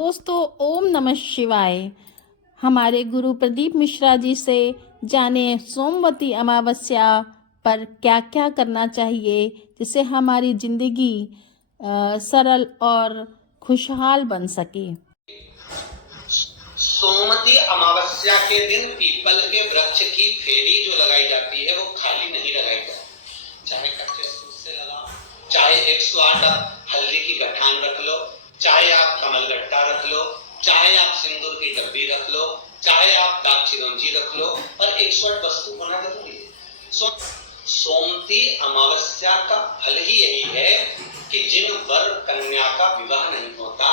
दोस्तों, ओम नमः शिवाय। हमारे गुरु प्रदीप मिश्रा जी से जाने सोमवती अमावस्या पर क्या क्या करना चाहिए जिससे हमारी जिंदगी सरल और खुशहाल बन सके। सोमवती अमावस्या के दिन पीपल के वृक्ष की फेरी जो लगाई जाती है वो खाली नहीं लगाई जाती। चाहे कच्चे सूत से लगाओ, चाहे 108 हल्दी की गठान रख लो, चाहे आप कमलगट्टा रख लो, चाहे आप सिंदूर की डब्बी रख लो, चाहे आप दाग चिरौंजी रख लो, पर 108 वस्तु होना जरूरी है। सोमवती अमावस्या का फल ही यही है कि जिन वर कन्या का विवाह नहीं होता,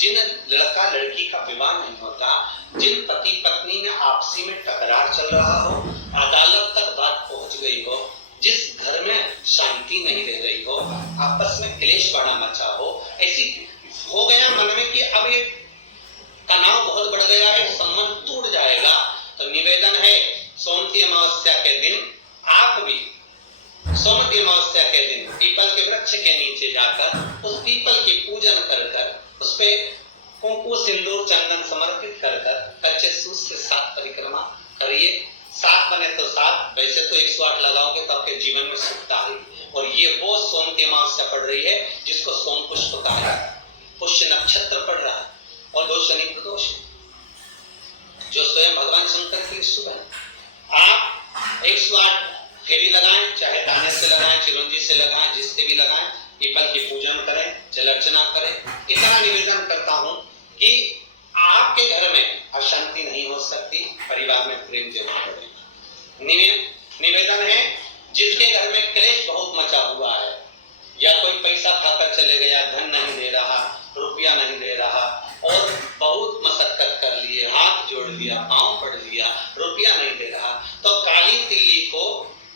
जिन लड़का लड़की का विवाह नहीं होता, जिन पति पत्नी में आपसी में टकरार चल रहा हो, अदालत तक बात पहुंच गई हो, जिस घर में शांति नहीं रह रही हो, आपस में क्लेश बड़ा मचा हो, ऐसी हो गया मन में कि अब ये तनाव बहुत बढ़ गया है, संबंध टूट जाएगा, तो निवेदन है सोमवती अमावस्या के दिन आप भी सोमवती अमावस्या के दिन पीपल के वृक्ष के नीचे जाकर उस पीपल की पूजन कर कर उस पे कुंकु सिंदूर चंदन समर्पित कर कर कच्चे सूत से 7 परिक्रमा करिए। 7 बने तो 7, वैसे तो 108 लगाओगे तो आपके जीवन में सुखता है। और ये वो सोमवती अमावस्या पड़ रही है जिसको सोम पुष्प कहा है, पुष्य नक्षत्र पड़ रहा है और 2 शनि प्रदोष जो स्वयं भगवान शंकर की शुभ है। आप 108 फेरी लगाएं, चाहे दाने से लगाएं, चिरौंजी से लगाएं, जिससे भी लगाएं, पीपल की पूजन करें, जल अर्चना करें। इतना निवेदन करता हूं कि आपके घर में अशांति नहीं हो सकती, परिवार में प्रेम जमा बढ़ेगा। निवेदन है जिसके घर में क्लेश बहुत मचा हुआ है, या कोई पैसा खाकर चले गया, धन नहीं दे रहा, रुपया नहीं दे रहा, और बहुत मशक्कत कर लिए, हाथ जोड़ लिया, पांव पड़ लिया, रुपया नहीं दे रहा, तो काली तिल्ली को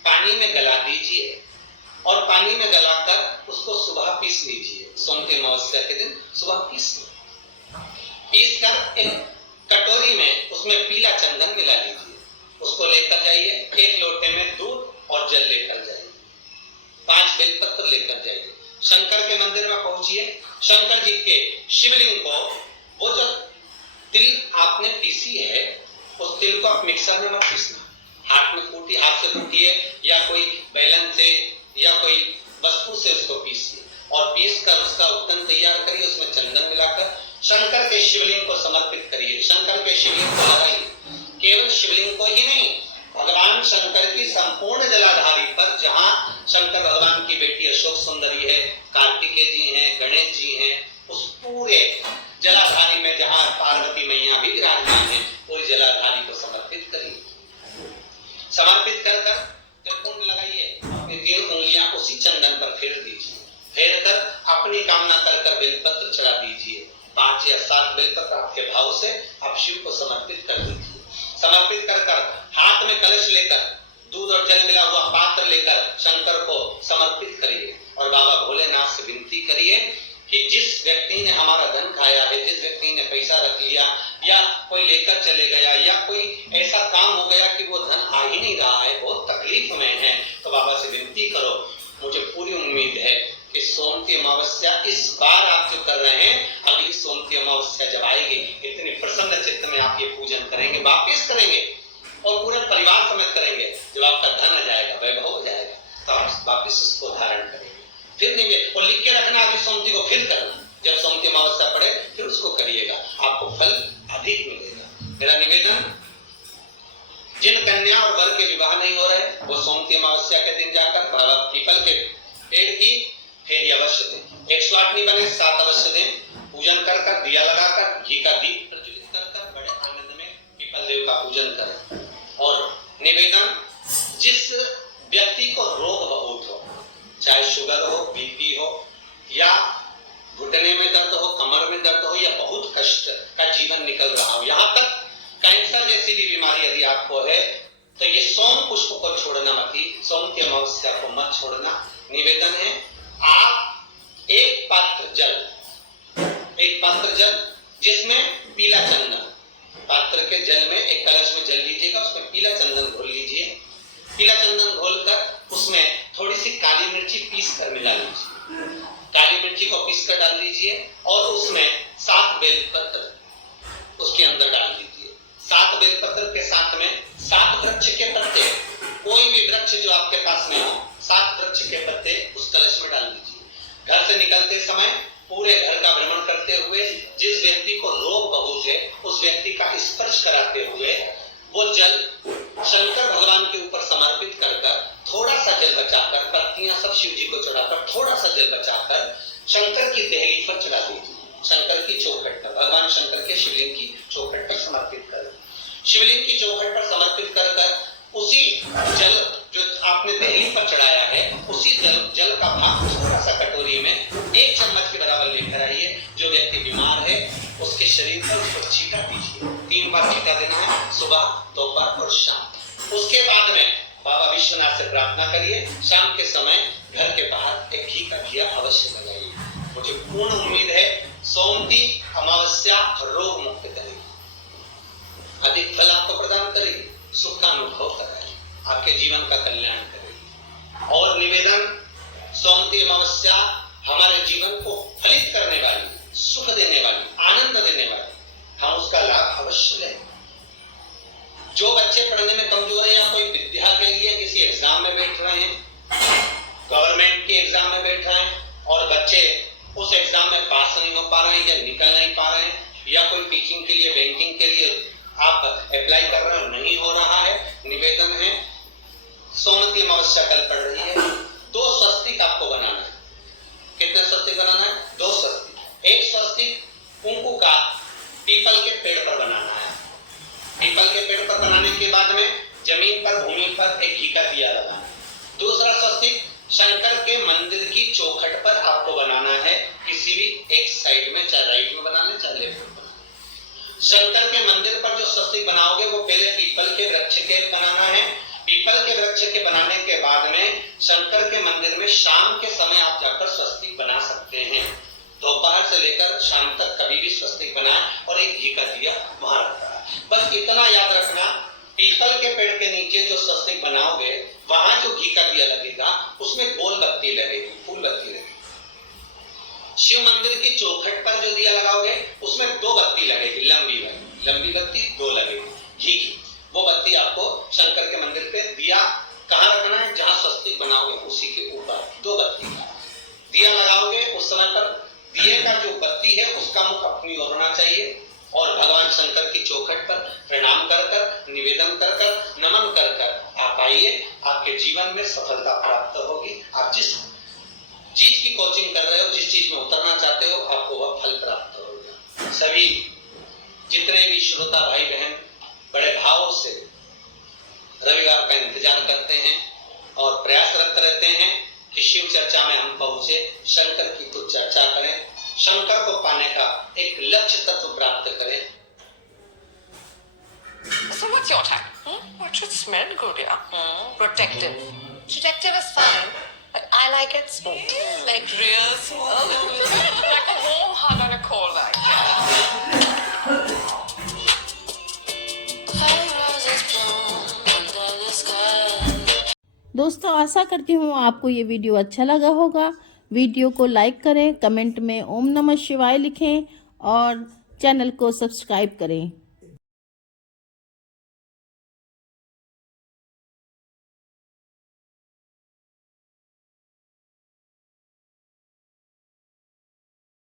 पानी में गला दीजिए और पानी में गलाकर उसको सुबह पीस लीजिए। सोमवती अमावस्या के दिन सुबह पीस कर एक कटोरी में उसमें पीला चंदन मिला लीजिए, उसको लेकर जाइए। 1 लोटे में दूध और जल लेकर जाइए, 5 बेलपत्र लेकर जाइए, शंकर के मंदिर में पहुंचिए। शंकर जी के शिवलिंग को वो जो तिल आपने पीसी है उस तिल को आप मिक्सर में मत पीसना, हाथ से कूटिए या कोई बैलन से या कोई वस्तु से उसको पीसिए और पीस कर उसका उत्तन तैयार करिए, उसमें चंदन मिलाकर शंकर के शिवलिंग को समर्पित करिए। शंकर के शिवलिंग को लगाइए, केवल शिवलिंग को ही नहीं, भगवान शंकर की संपूर्ण जलाधारी पर, जहां शंकर भगवान की बेटी अशोक सुंदरी है, कार्तिकेय जी हैं, गणेश जी हैं, उस पूरे जलाधारी में जहां पार्वती मैया भी विराजमान है, पूरी जलाधारी को समर्पित करिए। समर्पित कर कुंड लगाइए, अपनी 3 उंगलियां उसी चंदन पर फेर दीजिए, फेर कर अपनी कामना कर बेलपत्र चढ़ा दीजिए। 5 या 7 बेलपत्र आपके भाव से आप शिव को समर्पित कर दीजिए। समर्पित कर हाथ में कलश लेकर दूध और जल मिला हुआ पात्र लेकर शंकर को समर्पित करिए और बाबा भोलेनाथ से विनती करिए कि जिस व्यक्ति ने हमारा धन खाया है, जिस व्यक्ति ने पैसा रख लिया या कोई लेकर चले गया या कोई ऐसा काम हो गया कि वो धन आ ही नहीं रहा है, बहुत तकलीफ में है, तो बाबा से विनती करो। मुझे पूरी उम्मीद है कि सोमवती अमावस्या इस बार आप जो कर रहे हैं, अगली सोमवती अमावस्या जब आएगी, इतनी प्रसन्न चित्त में आप ये पूजन करेंगे, वापिस करेंगे और पूरे परिवार समेत करेंगे। जब आपका धन आ जाएगा, वैभव हो जाएगा, तो आप वापिस उसको धारण करेंगे। फिर नहीं और लिख के रखना, अभी सोमवती को फिर करना, जब सोमवती अमावस्या पड़े फिर उसको करिएगा, आपको फल अधिक मिलेगा। मेरा निवेदन, जिन कन्या और वर के विवाह नहीं हो रहे, वो सोमवती अमावस्या के दिन जाकर पीपल के पेड़ की फेरी अवश्य दें। 108 नहीं बने 7 अवश्य दें। पूजन कर कर, दिया लगाकर, घी का दीप प्रज्वलित कर कर बड़े आनंद में पीपल देव का पूजन करें। और निवेदन, जिस व्यक्ति को रोग बहुत हो, चाहे शुगर हो, बीपी हो, या घुटने में दर्द हो, कमर में दर्द हो, या बहुत कष्ट का जीवन निकल रहा हो, यहाँ तक कैंसर जैसी भी बीमारी यदि आपको है, तो ये सोम पुष्प को छोड़ना मत ही, सोमवती अमावस्या को मत छोड़ना। निवेदन है, आप एक पात्र जल जिसमें पीला चंदन, पात्र के जल में एक कलश में जल लीजिएगा, उसमें पीला चंदन घोल लीजिए। पीला चंदन घोलकर उसमें थोड़ी सी काली मिर्ची पीस कर मिला लीजिए, काली मिर्ची को पीस कर डाल दीजिए और उसमें 7 7 बेलपत्र उसके अंदर डाल दीजिए। 7 बेलपत्र के साथ में 7 वृक्ष के पत्ते, कोई भी वृक्ष जो आपके पास में हो, 7 वृक्ष के पत्ते उस कलश में डाल दीजिए। घर से निकलते समय पूरे घर का भ्रमण करते हुए जिस व्यक्ति को रोग बहुत है उस व्यक्ति का स्पर्श कराते हुए वो जल शंकर भगवान के ऊपर समर्पित कर थोड़ा सा जल बचाकर, पत्तियां सब शिव जी को चढ़ाकर थोड़ा सा जल बचाकर शंकर की देहली पर चढ़ा दीजिए। शंकर की चौखट पर, भगवान शंकर के शिवलिंग की चौखट पर समर्पित करें। शिवलिंग की चौखट पर समर्पित कर उसी जल जो आपने देहली पर चढ़ाया है उसी जल का भाग थोड़ा सा कटोरी में 1 चम्मच के बराबर लेकर आइए। जो व्यक्ति बीमार है उसके शरीर पर उसको छींटा दीजिए। 3 बार छींटा देना है, सुबह, दोपहर और शाम। उसके बाद में बाबा विश्वनाथ से प्रार्थना करिए। शाम के समय घर के बाहर एक घी का दिया अवश्य लगाइए। मुझे पूर्ण उम्मीद है सोमती अमावस्या रोग मुक्त करेगी, अधिक फल आपको प्रदान करेगी, सुख का अनुभव कराएगी, आपके जीवन का कल्याण करेगी। और निवेदन, सोमती अमावस्या हमारे जीवन को फलित करने वाली, सुख देने वाली, आनंद देने वाली, हम उसका लाभ अवश्य लें। जो बच्चे पढ़ने में कमजोर है या कोई विद्या के लिए किसी एग्जाम में बैठ रहे हैं, गवर्नमेंट के एग्जाम में बैठ रहे हैं और बच्चे उस एग्जाम में पास नहीं हो पा रहे हैं या निकल नहीं पा रहे हैं, या कोई टीचिंग के लिए, बैंकिंग के लिए आप अप्लाई कर रहे हो, नहीं हो रहा है, निवेदन है सोमती अमावस्या कल पड़ रही है, 2 स्वस्तिक आपको बनाना है। कितने स्वस्तिक बनाना है? 2 स्वस्तिक। एक स्वस्तिक कुंकू का पीपल के पेड़ पर बनाना है। पीपल के पेड़ पर बनाने के बाद में जमीन पर, भूमि पर एक घी का दिया लगाना है। दूसरा स्वस्तिक शंकर के मंदिर की चौखट पर आपको बनाना है, किसी भी एक साइड में, चाहे राइट में बना ले चाहे लेफ्ट में बना ले। शंकर के मंदिर पर जो स्वस्तिक बनाओगे वो पहले पीपल के वृक्ष के बनाना है। पीपल के वृक्ष के बनाने के बाद में शंकर के मंदिर में शाम के समय आप जाकर स्वस्तिक बना सकते हैं। दोपहर से लेकर शाम तक कभी भी स्वस्तिक बनाएं और एक घी का दिया वहां रखा है। बस इतना याद रखना, पीपल के पेड़ के नीचे जो स्वस्तिक बनाओगे वहां जो घी का दिया लगेगा उसमें गोल बत्ती लगेगी, फूल बत्ती लगेगी। शिव मंदिर की चौखट पर जो दिया लगाओगे उसमें 2 बत्ती लगेगी, लंबी बत्ती 2 लगेगी घी की। वो बत्ती आपको शंकर के मंदिर पे दिया कहाँ रखना है? जहां स्वस्तिक बनाओगे उसी के ऊपर 2 बत्ती दिया लगाओगे। उस समय पर दिए का जो बत्ती है उसका मुख अपनी ओर होना चाहिए और भगवान शंकर की चौखट पर प्रणाम कर निवेदन कर नमन कर आप आइए। आपके जीवन में सफलता प्राप्त होगी। आप जिस चीज की कोचिंग कर रहे हो, जिस चीज में उतरना चाहते हो, आपको वह फल प्राप्त होगा। सभी जितने भी श्रोता भाई बहन बड़े भाव से रविवार का इंतजार करते हैं और प्रयासरत रहते हैं कि शिव चर्चा में हम पहुंचे, शंकर की कुछ चर्चा करें, शंकर को पाने का एक लक्ष्य तत्व प्राप्त करें। So what's your type? It should smell good, yeah. Protective. Protective is fine, but I like it smooth. Like real smooth. Like a warm hug on a cold night. दोस्तों आशा करती हूँ आपको ये वीडियो अच्छा लगा होगा। वीडियो को like करें, कमेंट में ओम नमः शिवाय लिखें और चैनल को सब्सक्राइब करें।